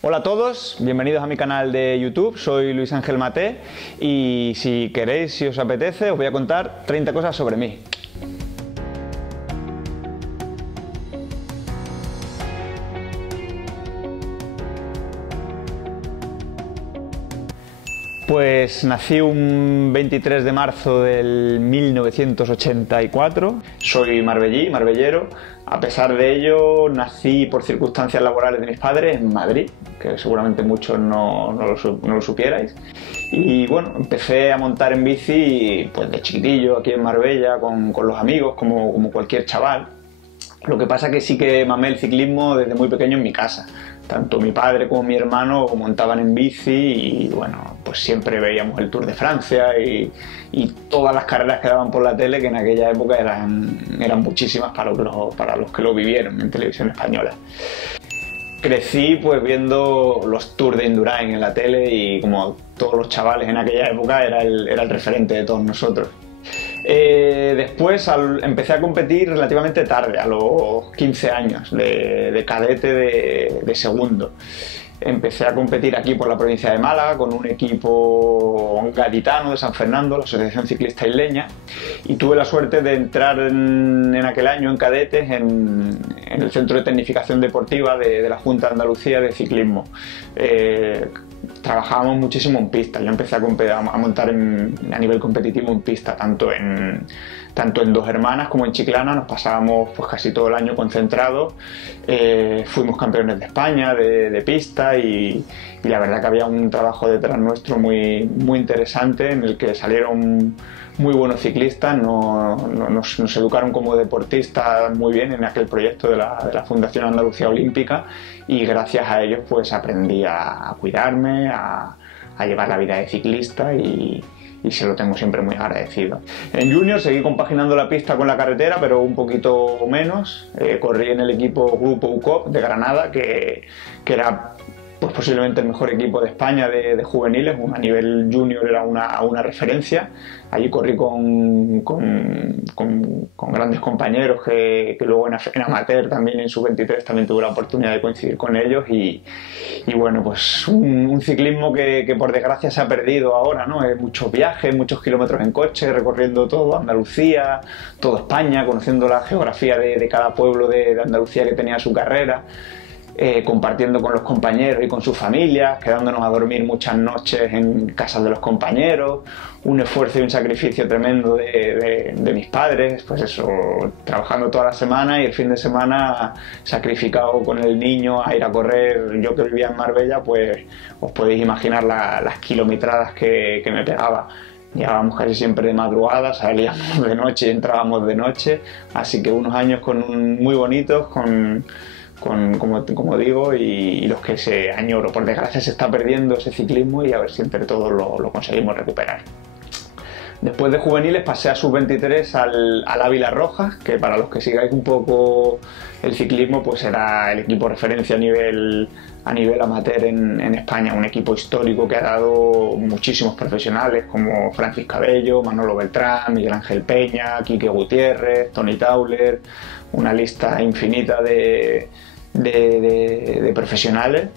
Hola a todos, bienvenidos a mi canal de YouTube, soy Luis Ángel Maté y si queréis, si os apetece, os voy a contar 30 cosas sobre mí. Pues nací un 23 de marzo del 1984, soy marbellero. A pesar de ello, nací por circunstancias laborales de mis padres en Madrid, que seguramente muchos no lo supierais. Y bueno, empecé a montar en bici pues de chiquitillo aquí en Marbella con los amigos, como cualquier chaval. Lo que pasa que sí que mamé el ciclismo desde muy pequeño en mi casa. Tanto mi padre como mi hermano montaban en bici y bueno, pues siempre veíamos el Tour de Francia y todas las carreras que daban por la tele, que en aquella época eran muchísimas para los que lo vivieron en televisión española. Crecí pues viendo los Tours de Indurain en la tele y como todos los chavales en aquella época era el referente de todos nosotros. Después empecé a competir relativamente tarde, a los 15 años, de cadete de segundo. Empecé a competir aquí por la provincia de Málaga con un equipo gaditano de San Fernando, la Asociación Ciclista Isleña, y tuve la suerte de entrar en aquel año en cadetes en el Centro de Tecnificación Deportiva de la Junta de Andalucía de Ciclismo. Trabajábamos muchísimo en pista. Yo empecé a montar a nivel competitivo en pista, tanto en Dos Hermanas como en Chiclana. Nos pasábamos pues casi todo el año concentrados. Fuimos campeones de España de pista y la verdad que había un trabajo detrás nuestro muy interesante, en el que salieron muy buenos ciclistas. Nos educaron como deportistas muy bien en aquel proyecto de la Fundación Andalucía Olímpica, y gracias a ellos pues aprendí a cuidarme, a llevar la vida de ciclista y se lo tengo siempre muy agradecido. En Junior seguí compaginando la pista con la carretera, pero un poquito menos. Corrí en el equipo Grupo UCOP de Granada, que era pues posiblemente el mejor equipo de España de juveniles. A nivel junior era una referencia. Allí corrí con grandes compañeros que luego en amateur, también en sub-23, también tuve la oportunidad de coincidir con ellos y bueno, pues un ciclismo que por desgracia se ha perdido ahora, ¿no? Muchos viajes, muchos kilómetros en coche, recorriendo todo Andalucía, toda España, conociendo la geografía de cada pueblo de Andalucía que tenía su carrera. Compartiendo con los compañeros y con sus familias, quedándonos a dormir muchas noches en casas de los compañeros, un esfuerzo y un sacrificio tremendo de mis padres, pues eso, trabajando toda la semana y el fin de semana sacrificado con el niño a ir a correr. Yo que vivía en Marbella, pues os podéis imaginar las kilometradas que me pegaba. Llegábamos casi siempre de madrugada, salíamos de noche y entrábamos de noche, así que unos años muy bonitos, como digo, y los que se añoro. Por desgracia se está perdiendo ese ciclismo y a ver si entre todos lo conseguimos recuperar. Después de juveniles pasé a sub-23 al Ávila Rojas, que para los que sigáis un poco el ciclismo, pues era el equipo referencia a nivel amateur en España, un equipo histórico que ha dado muchísimos profesionales como Francis Cabello, Manolo Beltrán, Miguel Ángel Peña, Quique Gutiérrez, Tony Tauler, una lista infinita de profesionales.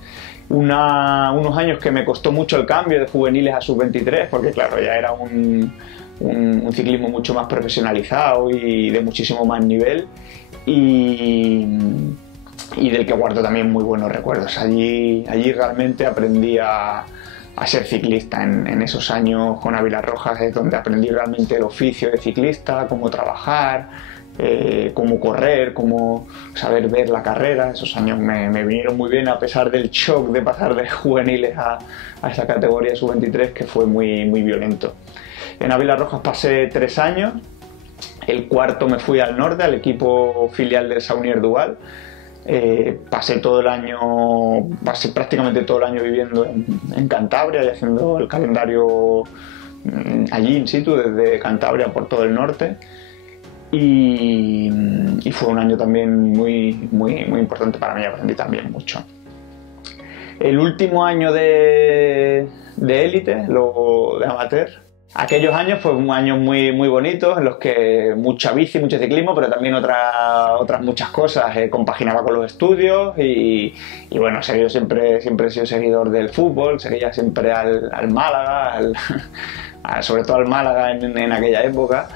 Unos años que me costó mucho el cambio de juveniles a sub-23, porque claro, ya era un ciclismo mucho más profesionalizado y de muchísimo más nivel, y del que guardo también muy buenos recuerdos. Allí realmente aprendí a ser ciclista. En esos años con Ávila Rojas es donde aprendí realmente el oficio de ciclista, cómo trabajar, cómo correr, cómo saber ver la carrera. Esos años me vinieron muy bien, a pesar del shock de pasar de juveniles a esa categoría sub-23, que fue muy violento. En Ávila Rojas pasé 3 años, el cuarto me fui al norte, al equipo filial del Saunier Dual. Pasé prácticamente todo el año viviendo en Cantabria y haciendo el calendario allí in situ, desde Cantabria por todo el norte. Y fue un año también muy importante para mí, aprendí también mucho. El último año de élite, de amateur, Aquellos años fueron años muy bonitos en los que mucha bici, mucho ciclismo, pero también otras muchas cosas. Compaginaba con los estudios y bueno, siempre he sido seguidor del fútbol, seguía siempre al Málaga, sobre todo al Málaga en aquella época.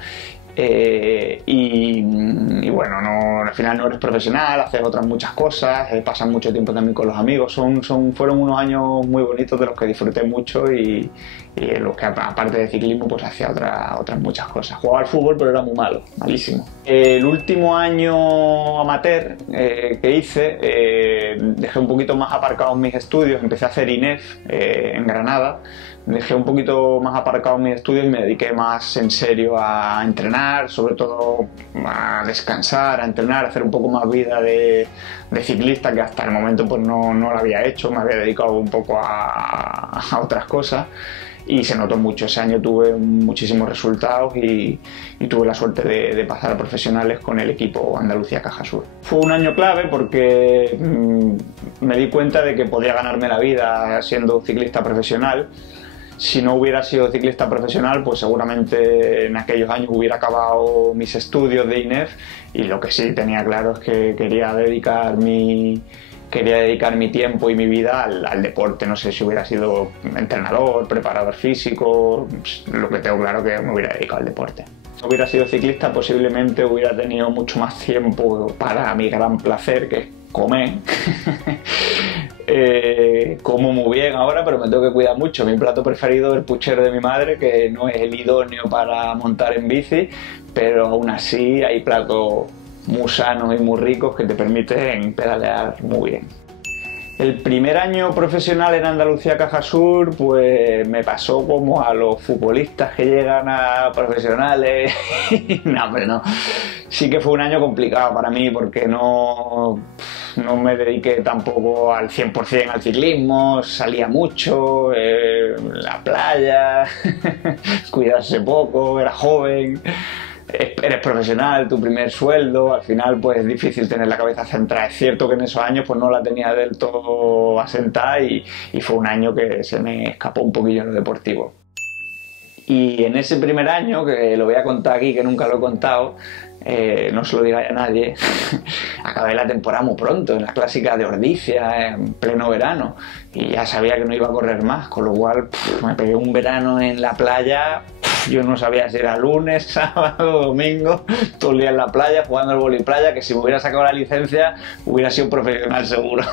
Y bueno, al final no eres profesional, haces otras muchas cosas, pasas mucho tiempo también con los amigos. Fueron unos años muy bonitos de los que disfruté mucho y en los que aparte de ciclismo pues hacía otras muchas cosas. Jugaba al fútbol pero era muy malo, malísimo. El último año amateur que hice, dejé un poquito más aparcados mis estudios, empecé a hacer INEF en Granada. Dejé un poquito más aparcado mis estudios y me dediqué más en serio a entrenar, sobre todo a descansar, a entrenar, a hacer un poco más vida de ciclista, que hasta el momento pues no lo había hecho, me había dedicado un poco a otras cosas y se notó mucho. Ese año tuve muchísimos resultados y tuve la suerte de pasar a profesionales con el equipo Andalucía Caja Sur. Fue un año clave porque me di cuenta de que podía ganarme la vida siendo ciclista profesional. Si no hubiera sido ciclista profesional, pues seguramente en aquellos años hubiera acabado mis estudios de INEF y lo que sí tenía claro es que quería dedicar mi tiempo y mi vida al deporte. No sé si hubiera sido entrenador, preparador físico, lo que tengo claro que me hubiera dedicado al deporte. Si hubiera sido ciclista, posiblemente hubiera tenido mucho más tiempo para mi gran placer, que es comer. Como muy bien ahora, pero me tengo que cuidar mucho. Mi plato preferido es el puchero de mi madre, que no es el idóneo para montar en bici, pero aún así hay platos muy sanos y muy ricos que te permiten pedalear muy bien. El primer año profesional en Andalucía Caja Sur pues me pasó como a los futbolistas que llegan a profesionales. No, pero no. Sí que fue un año complicado para mí porque no me dediqué tampoco al 100% al ciclismo, salía mucho, la playa, cuidarse poco, era joven. Eres profesional, tu primer sueldo, al final pues es difícil tener la cabeza centrada. Es cierto que en esos años pues no la tenía del todo asentada y fue un año que se me escapó un poquillo en lo deportivo. Y en ese primer año, que lo voy a contar aquí, que nunca lo he contado, no se lo digáis a nadie, acabé la temporada muy pronto, en la clásica de Ordizia, en pleno verano, y ya sabía que no iba a correr más, con lo cual me pegué un verano en la playa. Yo no sabía si era lunes, sábado, domingo, todo el día en la playa, jugando al voliplaya, que si me hubiera sacado la licencia hubiera sido profesional seguro.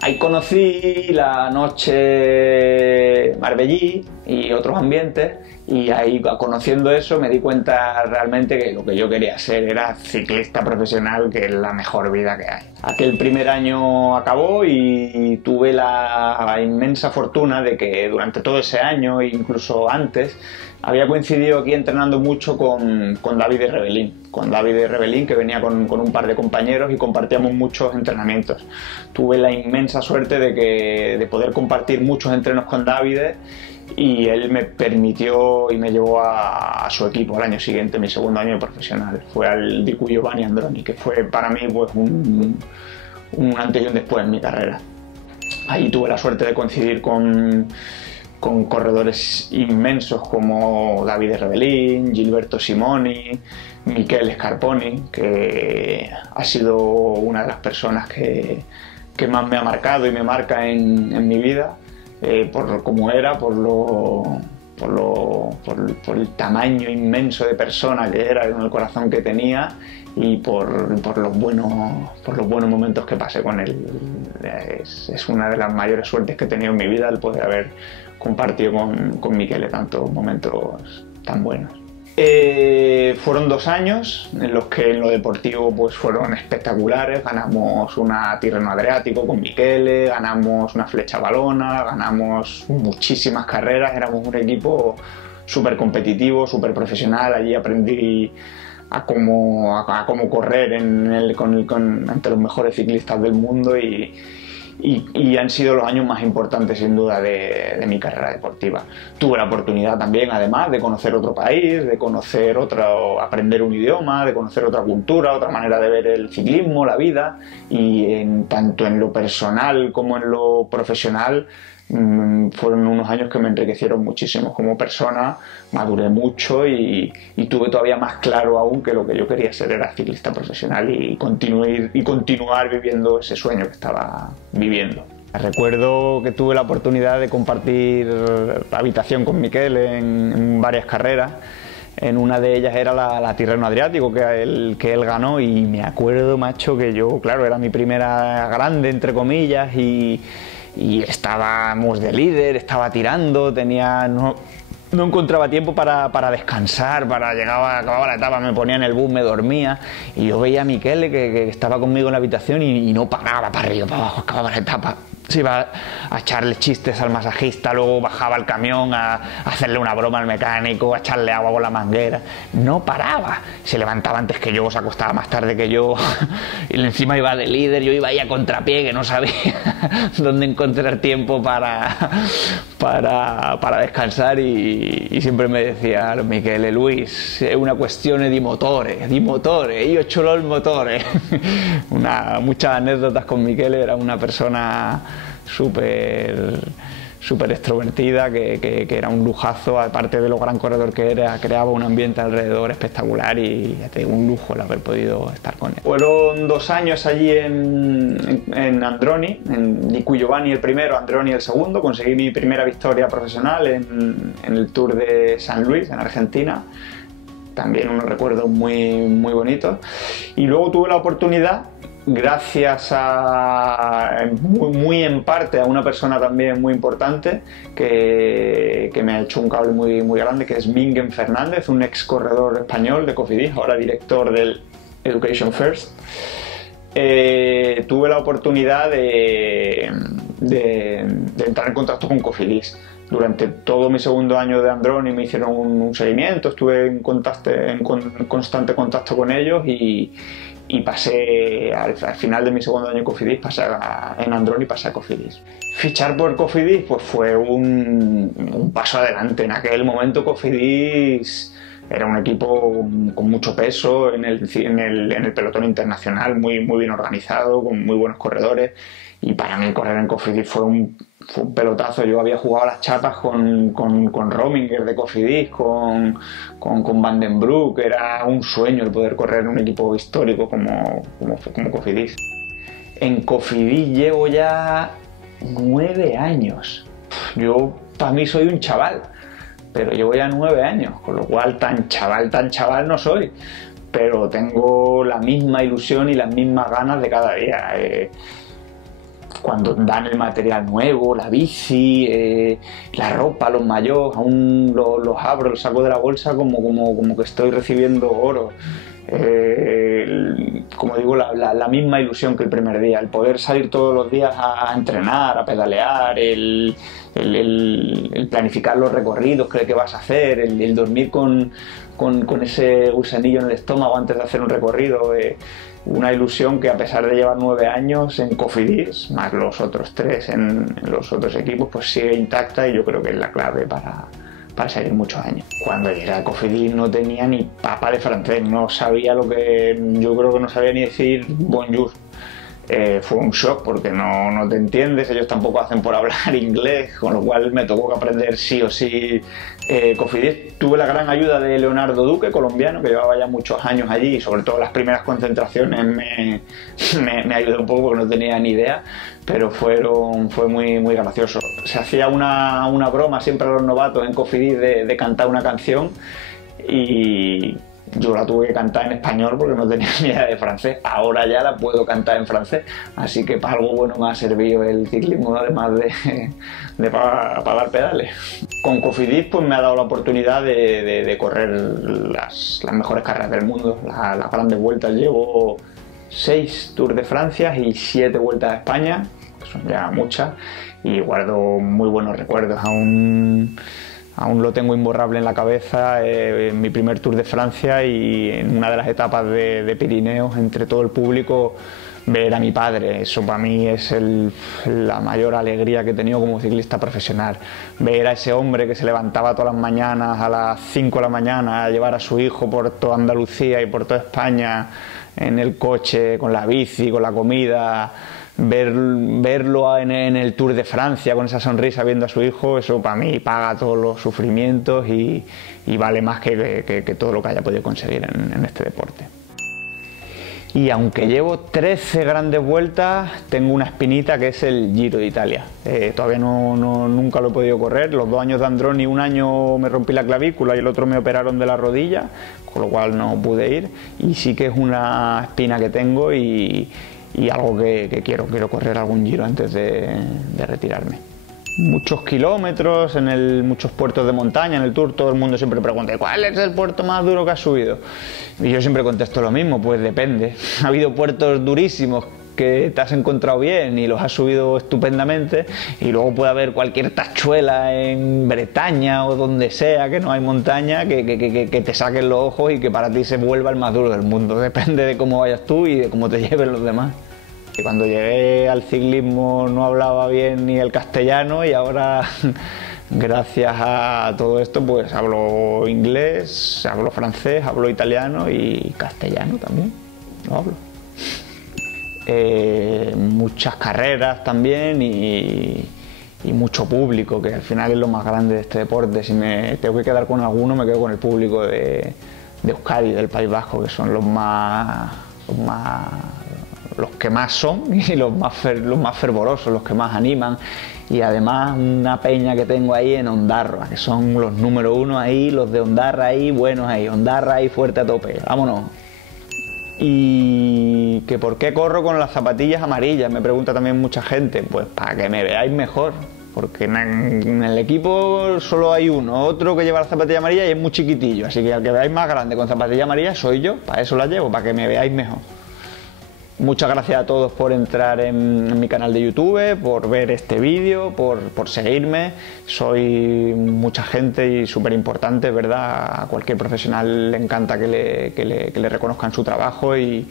Ahí conocí la noche Marbellí y otros ambientes, y ahí conociendo eso me di cuenta realmente que lo que yo quería ser era ciclista profesional, que es la mejor vida que hay. Aquel primer año acabó y tuve la inmensa fortuna de que durante todo ese año e incluso antes había coincidido aquí entrenando mucho con David de Rebelín. Con David de Rebelín, que venía con un par de compañeros y compartíamos muchos entrenamientos. Tuve la inmensa suerte de poder compartir muchos entrenos con David y él me permitió y me llevó a su equipo al año siguiente, mi segundo año de profesional. Fue al Dicu Giovanni Androni, que fue para mí pues un antes y un después en mi carrera. Ahí tuve la suerte de coincidir con corredores inmensos como David de Rebelín, Gilberto Simoni, Michele Scarponi, que ha sido una de las personas que más me ha marcado y me marca en mi vida, por cómo era, por el tamaño inmenso de persona que era, con el corazón que tenía y por los buenos momentos que pasé con él. Es una de las mayores suertes que he tenido en mi vida, el poder haber compartido con Michele tantos momentos tan buenos. Fueron 2 años en los que en lo deportivo pues fueron espectaculares. Ganamos una Tirreno Adriático con Michele, ganamos una Flecha Valona, ganamos muchísimas carreras, éramos un equipo súper competitivo, súper profesional. Allí aprendí a cómo correr ante los mejores ciclistas del mundo y han sido los años más importantes sin duda de mi carrera deportiva. Tuve la oportunidad también, además, de conocer otro país, de conocer aprender un idioma, de conocer otra cultura, otra manera de ver el ciclismo, la vida, y tanto en lo personal como en lo profesional fueron unos años que me enriquecieron muchísimo como persona, maduré mucho y tuve todavía más claro aún que lo que yo quería ser era ciclista profesional y continuar viviendo ese sueño que estaba viviendo. Recuerdo que tuve la oportunidad de compartir habitación con Miquel en varias carreras. En una de ellas era la Tirreno Adriático que él ganó y me acuerdo, macho, que yo, claro, era mi primera grande, entre comillas, y estábamos de líder, estaba tirando, no encontraba tiempo para descansar, acababa la etapa, me ponía en el bus, me dormía y yo veía a Miquel que estaba conmigo en la habitación y no paraba, para arriba, para abajo, acababa la etapa. Se iba a echarle chistes al masajista, luego bajaba al camión a hacerle una broma al mecánico, a echarle agua con la manguera. No paraba. Se levantaba antes que yo, se acostaba más tarde que yo. Y encima iba de líder, yo iba ahí a contrapié, que no sabía dónde encontrar tiempo para descansar. Y siempre me decía Michele, Luis, è una questione di motore, io ce l'ho il motore. Muchas anécdotas con Michele, era una persona súper extrovertida, que era un lujazo, aparte de lo gran corredor que era, creaba un ambiente alrededor espectacular y ya te digo, un lujo el haber podido estar con él. Fueron 2 años allí en Androni, en Liqui Giovanni el primero, Androni el segundo, conseguí mi primera victoria profesional en el Tour de San Luis, en Argentina. También unos recuerdos muy bonitos. Y luego tuve la oportunidad, gracias muy en parte a una persona también muy importante que me ha hecho un cable muy grande, que es Bingen Fernández, un ex corredor español de Cofidis, ahora director del Education First. Tuve la oportunidad de entrar en contacto con Cofidis. Durante todo mi segundo año de Androni me hicieron un seguimiento, estuve en constante contacto con ellos y pasé, al final de mi segundo año en Cofidis, en Androni pasé a Cofidis. Fichar por Cofidis pues fue un paso adelante. En aquel momento Cofidis era un equipo con mucho peso en el pelotón internacional, muy bien organizado, con muy buenos corredores, y para mí correr en Cofidis fue un pelotazo. Yo había jugado las chapas con Rominger de Cofidis, con Van den Broek. Era un sueño el poder correr en un equipo histórico como Cofidis. En Cofidis llevo ya 9 años. Yo para mí soy un chaval, pero llevo ya 9 años, con lo cual tan chaval no soy, pero tengo la misma ilusión y las mismas ganas de cada día. Cuando dan el material nuevo, la bici, la ropa, los maillots, aún los abro, los saco de la bolsa como que estoy recibiendo oro. Como digo, la misma ilusión que el primer día, el poder salir todos los días a entrenar, a pedalear, el planificar los recorridos que vas a hacer, el dormir con ese gusanillo en el estómago antes de hacer un recorrido. Una ilusión que, a pesar de llevar 9 años en Cofidis, más los otros 3 en los otros equipos, pues sigue intacta, y yo creo que es la clave para seguir muchos años. Cuando llegué a Cofidis no tenía ni papa de francés, no sabía yo creo que no sabía ni decir bonjour. Fue un shock porque no te entiendes, ellos tampoco hacen por hablar inglés, con lo cual me tocó que aprender sí o sí Cofidis. Tuve la gran ayuda de Leonardo Duque, colombiano, que llevaba ya muchos años allí, y sobre todo las primeras concentraciones me ayudó un poco porque no tenía ni idea, pero fue muy gracioso. Se hacía una broma siempre a los novatos en Cofidis de cantar una canción, y yo la tuve que cantar en español porque no tenía ni idea de francés. Ahora ya la puedo cantar en francés, así que para algo bueno me ha servido el ciclismo, además de para dar pedales. Con Cofidis pues me ha dado la oportunidad de correr las mejores carreras del mundo, las grandes vueltas. Llevo 6 Tours de Francia y 7 vueltas a España, que son ya muchas, y guardo muy buenos recuerdos. Aún lo tengo imborrable en la cabeza, en mi primer Tour de Francia, y en una de las etapas de Pirineos, entre todo el público, ver a mi padre. Eso para mí es la mayor alegría que he tenido como ciclista profesional. Ver a ese hombre que se levantaba todas las mañanas a las 5 de la mañana a llevar a su hijo por toda Andalucía y por toda España en el coche, con la bici, con la comida, verlo en el Tour de Francia con esa sonrisa viendo a su hijo, eso para mí paga todos los sufrimientos y vale más que todo lo que haya podido conseguir en este deporte. Y aunque llevo 13 grandes vueltas, tengo una espinita que es el Giro de Italia. Todavía nunca lo he podido correr. Los 2 años de Androni, un año me rompí la clavícula y el otro me operaron de la rodilla, con lo cual no pude ir. Y sí que es una espina que tengo y algo que quiero correr algún Giro antes de retirarme. Muchos kilómetros, muchos puertos de montaña en el Tour. Todo el mundo siempre pregunta ¿cuál es el puerto más duro que has subido? Y yo siempre contesto lo mismo, pues depende. Ha habido puertos durísimos que te has encontrado bien y los has subido estupendamente, y luego puede haber cualquier tachuela en Bretaña o donde sea que no hay montaña que te saquen los ojos y que para ti se vuelva el más duro del mundo. Depende de cómo vayas tú y de cómo te lleven los demás. Cuando llegué al ciclismo no hablaba bien ni el castellano y ahora gracias a todo esto pues hablo inglés, hablo francés, hablo italiano y castellano también, lo hablo. Muchas carreras también y mucho público, que al final es lo más grande de este deporte. Si me tengo que quedar con alguno, me quedo con el público de Euskadi, del País Vasco, que son los que más son y los más fervorosos, los que más animan. Y además una peña que tengo ahí en Ondarroa, que son los número 1 ahí, los de Ondarra ahí, buenos ahí, Ondarra ahí fuerte a tope, vámonos. Y que por qué corro con las zapatillas amarillas, me pregunta también mucha gente. Pues para que me veáis mejor, porque en el equipo solo hay otro que lleva la zapatilla amarilla y es muy chiquitillo, así que al que veáis más grande con zapatilla amarilla soy yo, para eso la llevo, para que me veáis mejor. Muchas gracias a todos por entrar en mi canal de YouTube, por ver este vídeo, por seguirme. Soy mucha gente y súper importante, ¿verdad? A cualquier profesional le encanta que le reconozcan su trabajo y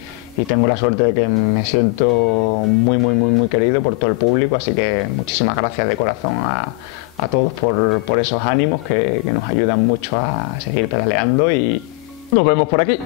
tengo la suerte de que me siento muy querido por todo el público, así que muchísimas gracias de corazón a todos por esos ánimos que nos ayudan mucho a seguir pedaleando y nos vemos por aquí.